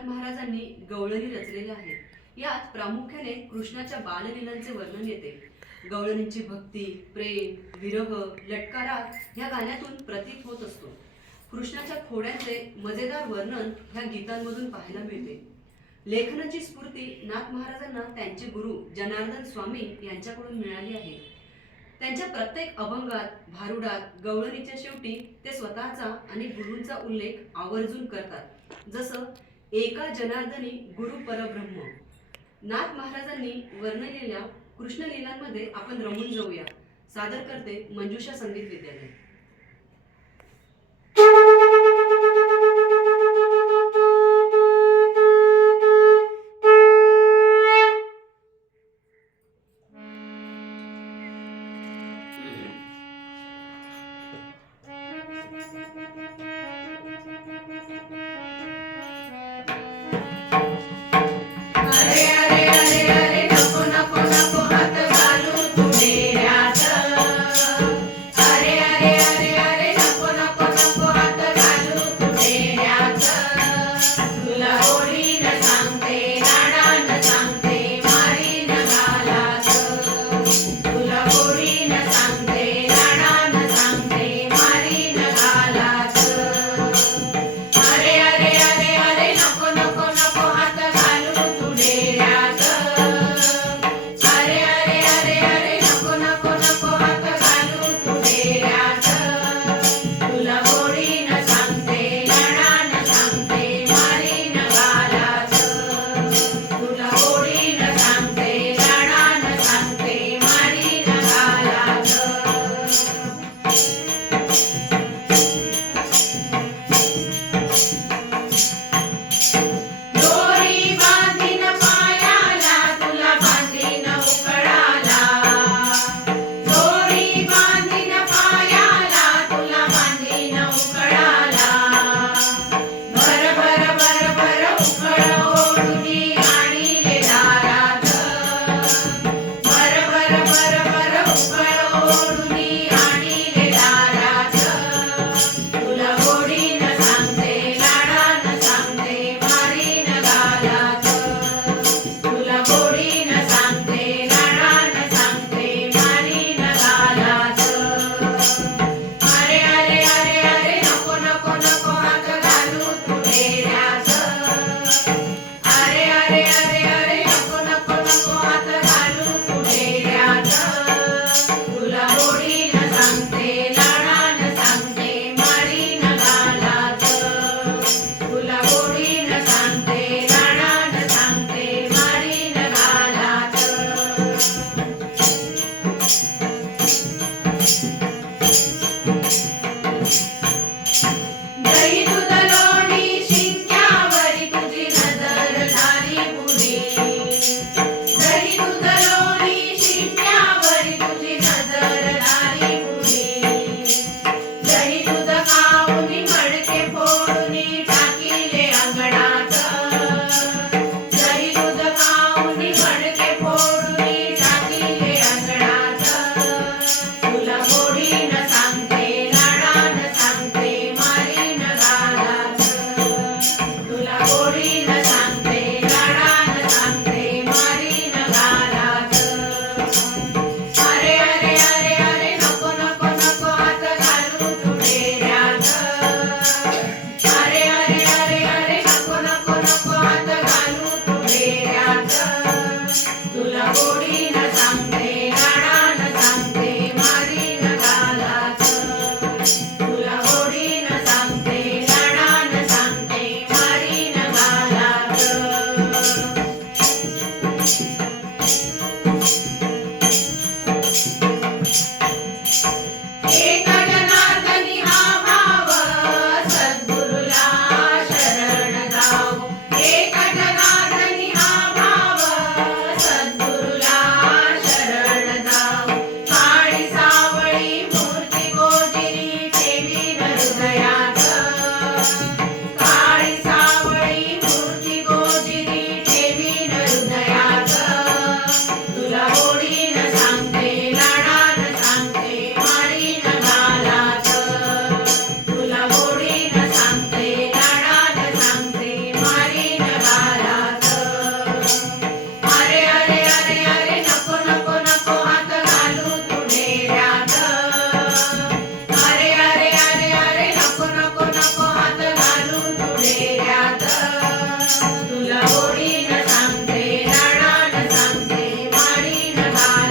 नाथ महाराजांनी गवळणी रचलेल्या आहेत। यात प्रामुख्याने कृष्णाच्या बाललीलांचे वर्णन येते। गवळणींची भक्ती, प्रेम, विरह, लटकारा ह्या गाण्यातून प्रतीत होत असतो। कृष्णाच्या खोड्यांचे मजेदार वर्णन ह्या गीतांमधून पाहायला मिळते। लेखनाची स्फूर्ती नाथ महाराजांना त्यांचे गुरु जनार्दन स्वामी यांच्याकडून मिळाली आहे। त्यांच्या प्रत्येक अभंगात, भारुडात, गवळणीच्या शेवटी ते स्वतःचा आणि गुरूंचा उल्लेख आवर्जून करतात। जसं एका जनार्दनी गुरु परब्रह्म। नाथ महाराजांनी वर्णलेल्या कृष्ण लीलांमध्ये आपण रमून जाऊया। सादर करते मंजुषा संगीत विद्यालय। तुला गोडीनं सांगते, लाडानं सांगते, मारीनं घालाच। नारायण